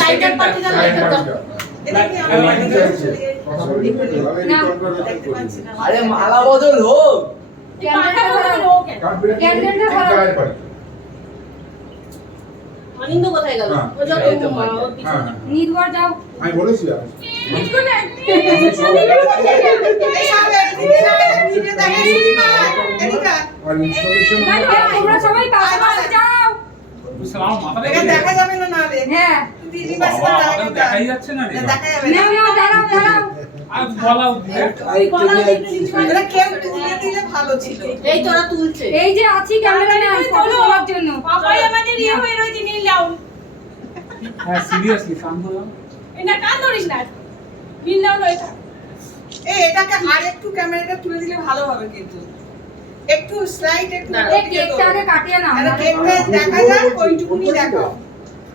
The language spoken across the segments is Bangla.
লাইটার পাখিটা লাইটার দাও এটা কি আমার না না আরে মালা বদল হোক কোথায় গেল ও যত। নির্ভর যাও আমি বলেছি না, দেখে না, না না যাবে না হ্যাঁ আমাদের দেখাই যাচ্ছে না এই তোরা তুলছে। এই যে আছি ক্যামেরাম্যান ফটো তোলার জন্য। পাপাই আমাদের ইয়ে হয়ে রয়েছে নীল ডাউন সিরিয়াসলি শান্ত হলাম এটা কান ধরিস না। নীল ডাউন এই এটাকে আর একটু ক্যামেরাটা তুলে দিলে ভালো হবে কিন্তু। একটু স্লাইড একটু কেকটা আগে কাটিয়ে নাও। আরে কেকটা দেখা যাক ওইটুকুনি দেখাও।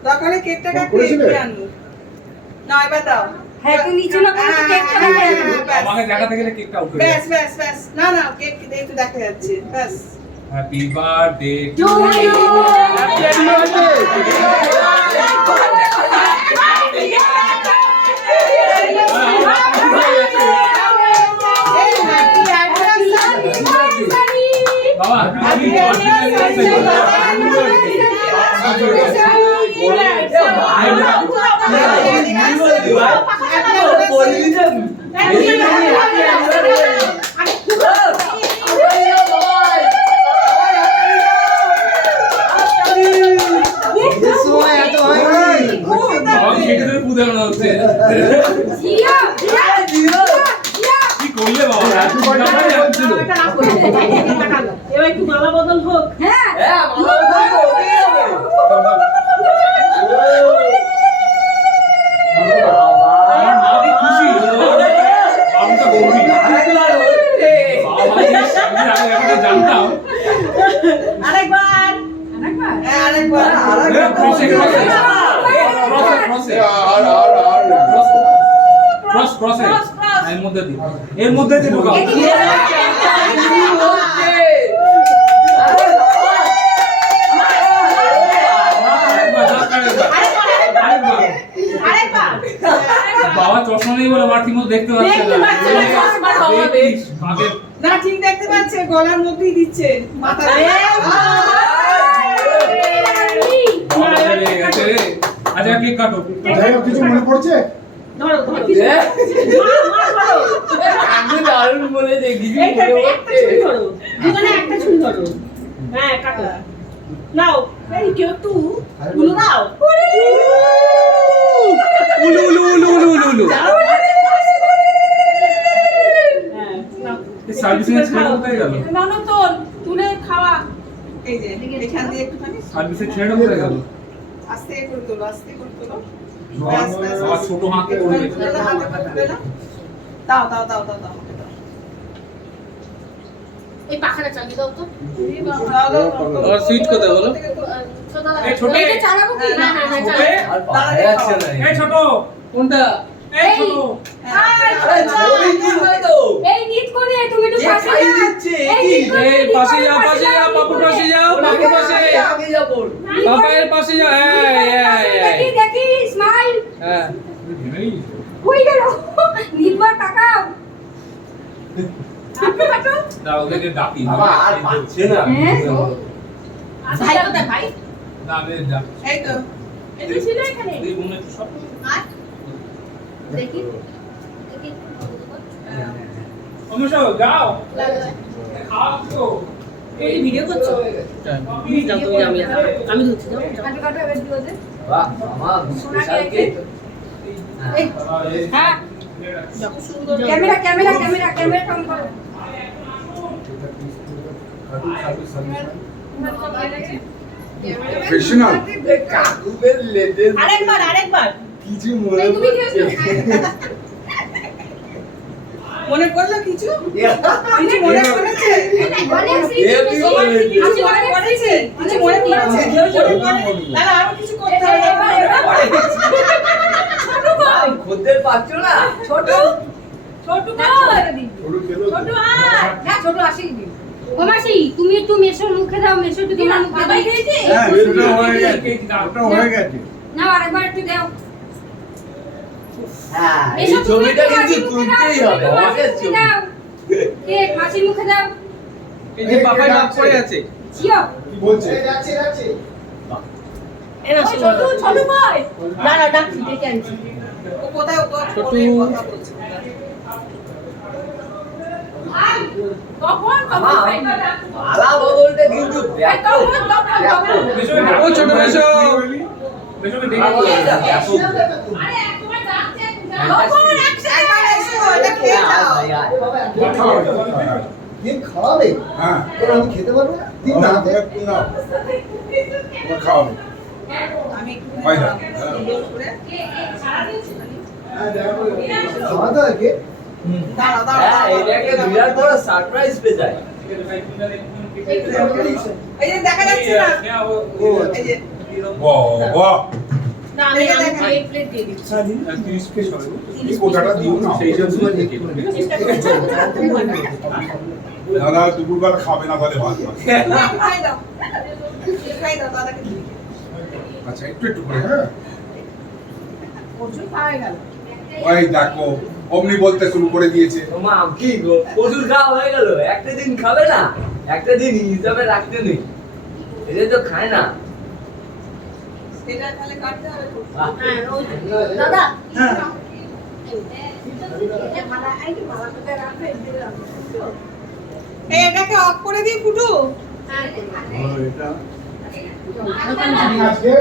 দরকার কেকটাকে আনো না এবার দাও। হ্যাঁ একটু নিচে না করে কেকটা দেখে ব্যাস। আমাকে দেখাতে গেলে কেকটা উঠে ব্যাস ব্যাস ব্যাস। না না কেক একটু দেখা যাচ্ছে ব্যাস। Happy birthday to you happy anniversary বাবা Happy বললি যে সময় এত হয়নি বাবা কেটে ধরে পুজো করা হচ্ছে জিয়া জিয়া জিয়া কি করলে বাবা বলছিল এবার একটু মালা বদল হোক। হ্যাঁ হ্যাঁ মালা বদল তো আর আর আর ক্রস ক্রস এর মধ্যে দি এর মধ্যে দি ঢোকাও বাবা চশমা নেই বলে আমার ঠিক মতো দেখতে পাচ্ছে না ঠিক দেখতে পাচ্ছে গলার মধ্যেই দিচ্ছে। মাথা বাবা রে গেছে রে আচ্ছা কেক কাটো? যাই হোক কিছু মনে পড়ছে? ধরো ধরো হ্যাঁ? মা মা ধরো আমি দারুণ বলে দেখি একটা একটা ধরো। দুজনে একটা ছুরি ধরো। হ্যাঁ কাটো। নাও। এই কেউ তু গুলো দাও উলু উলু উলু উলু উলু উলু। হ্যাঁ সার্ভিসিং এর ছেড়ে কোথায় গেল? ননদ তোল তুলে খাওয়া। এই যে এখান দিয়ে একটুখানি। সার্ভিসের ছেড়ে কোথায় গেল? আস্তে করে তোলো আস্তে করে তোলো। বাবা ব্যাস। ছোট হাতে করবে হাতে করে তুলে দাও। দাও দাও দাও দাও। এই পাখাটা চালিয়ে দাও তো। দাও, দাও, দাও। সুইচ কোথায় বলো? এই ছোট এটা চালাবো কি? না না না ছোট। আর না এই ছোট। কোনটা? এই ছোট। আরে ছবি তুলবে তো এই নিত করে তুমি একটু এ পাশে খাই যাও দিচ্ছে, এই কি? নিত করে, এই নিত পাশে করে, যাও পাশে যাও বাবুর পাশে যাও বাবুর পাশে আমি যাব বাবার পাশে যাও এই এই দেখি দেখি স্মাইল হ্যাঁ হয়ে গেল নির্ভর তাকাও দাও ওদেরকে ডাকি। বাবা আর পাচ্ছে না। হ্যাঁ? ভাই কোথায় ভাই? না আমি ডাক। এই তো। এই ছিল এখানে। এই মনে একটু সব দেখি। অমৃত যাও। খাও তো। এই ভিডিও করছ? যাও তুমি আমি আমি ধরছি যাও। কাটো কাটো এবার দিও যে বাহ আমার স্পেশাল কেক হ্যাঁ। ক্যামেরা ক্যামেরা ক্যামেরা ক্যামেরা কম করো প্রফেশনাল কাকুদের লেটেস্ট আরেকবার আরেকবার কিছু মনে মনে পড়ল কিছু কিছু মনে পড়েছে তুই কিছু মনে পড়েছে কিছু মনে পড়েছে মনে তাহলে আরও কিছু করতে হবে খদ্দের পাচ্ছ না? ছোট? ছোট ছোট খেলো না ছোট আসেনি ও মাসি তুমি একটু মেশোর মুখে দাও মেশো একটু তোমার মুখে দাও। হ্যাঁ সেটা হয়ে গেছে। ওটা হয়ে গেছে। না আরেকবার একটু দাও। হ্যাঁ এই ছবিটা কিন্তু মাসির মুখে দাও, তুলতেই হবে মাসির ছবি। দাও মাসির মুখে দাও। এই যে পাপাই ভাগ করে আছে। জিও কি বলছে? এ না ছোট ছোট না না ডাকছি ডেকে আনছি। ও কোথায় ও কথা বলছে কিন্তু। ও ছোট মেশো মেশোকে। আরে একবার একবার এসো খেয়ে যাও খাওয়াবে হ্যাঁ তোর আমি খেতে পারব না না দে। না তোমার খাওয়াবে আমি একটু না। সুন্দর করে খাওয়া দাওয়া কে দাঁড়া দাঁড়া এটাকে বিরাট বড় সারপ্রাইজ পেয়ে যায়। এই যে দেখা যাচ্ছে না। এই যে বাবা না আমি এই যে আমি দেখেন। এই প্লেট দিয়ে দিচ্ছি। তিরিশ পিস। হবে। এই কোটাটা দিও না। সেই জন্য তোমার দেখে নেব, ঠিক আছে? চেষ্টা করছি দাদা দুপুরবেলা খাবে না তাহলে ভাত। খাই দাও। খাই দাও দাদাকে। আচ্ছা একটু একটু করে হ্যাঁ? হয়ে ওই দেখো অমনি বলতে শুরু করে দিয়েছে। মা কি গো প্রচুর খাওয়া হয়ে গেল। একটা দিন খাবে না একটা দিন হিসাবে রাখতে নেই। এটা তো খায় না। সেটা তাহলে কাটতে হবে তো। আহ, হ্যাঁ ওই দাদা এটাকে অফ করে দিই ফুটু। এটা আজকে